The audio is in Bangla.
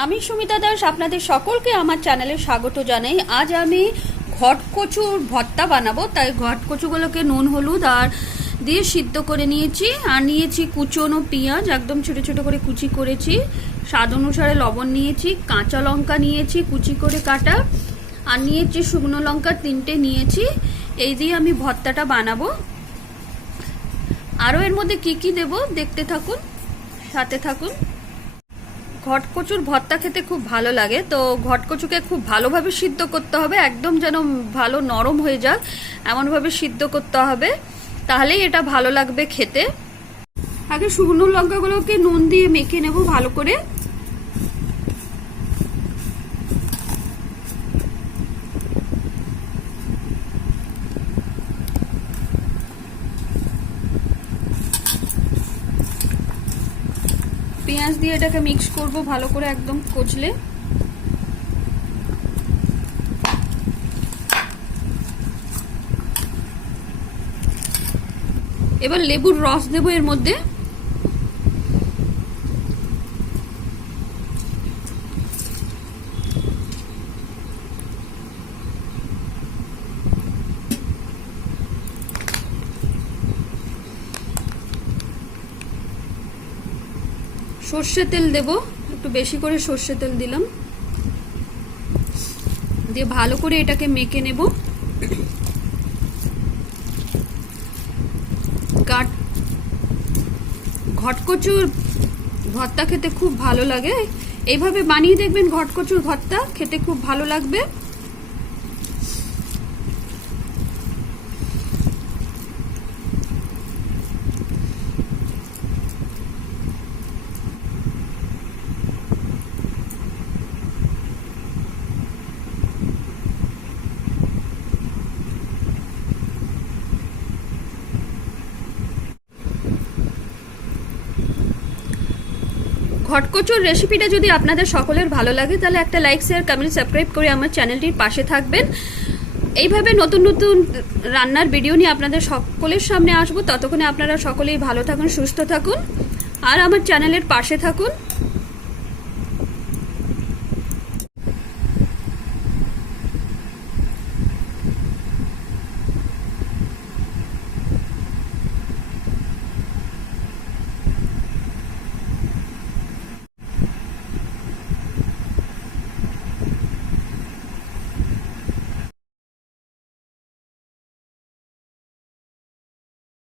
আমি সুমিতা দাস, আপনাদের সকলকে আমার চ্যানেলে স্বাগত জানাই। আজ আমি ঘটকচুর ভর্তা বানাবো, তাই ঘটকচুগুলোকে নুন, হলুদ আর দিয়ে সিদ্ধ করে নিয়েছি। আর নিয়েছি কুচনো পেঁয়াজ, একদম ছোট ছোট করে কুচি করেছি। স্বাদ অনুসারে লবণ নিয়েছি, কাঁচা লঙ্কা নিয়েছি, কুচি করে কাটা। আর নিয়েছি শুকনো লঙ্কা তিনটে নিয়েছি। এই দিয়ে আমি ভর্তাটা বানাবো। আরও এর মধ্যে কি কি দেব, দেখতে থাকুন, সাথে থাকুন। ঘটকচুর ভর্তা খেতে খুব ভালো লাগে। তো ঘটকচুকে খুব ভালোভাবে সিদ্ধ করতে হবে, একদম যেন ভালো নরম হয়ে যাক, এমনভাবে সিদ্ধ করতে হবে, তাহলেই এটা ভালো লাগবে খেতে। আগে শুকনো লঙ্কাগুলোকে নুন দিয়ে মেখে নেব ভালো করে। পেঁয়াজ দিয়ে এটাকে মিক্স করব, ভালো করে একদম কচলে। এবার লেবুর রস দেবো এর মধ্যে। সর্ষে তেল দেব, একটু বেশি করে সর্ষে তেল দিলাম। দিয়ে ভালো করে এটাকে মেখে নেব। ঘটকচুর ভর্তা খেতে খুব ভালো লাগে। এইভাবে বানিয়ে দেখবেন ঘটকচুর ভর্তা, খেতে খুব ভালো লাগবে। ঘটকচুর রেসিপিটা যদি আপনাদের সকলের ভালো লাগে, তাহলে একটা লাইক শেয়ার কমেন্ট সাবস্ক্রাইব করে আমার চ্যানেলটির পাশে থাকবেন। এইভাবে নতুন নতুন রান্নার ভিডিও নিয়ে আপনাদের সকলের সামনে আসব। ততক্ষণে আপনারা সকলেই ভালো থাকুন, সুস্থ থাকুন, আর আমার চ্যানেলের পাশে থাকুন।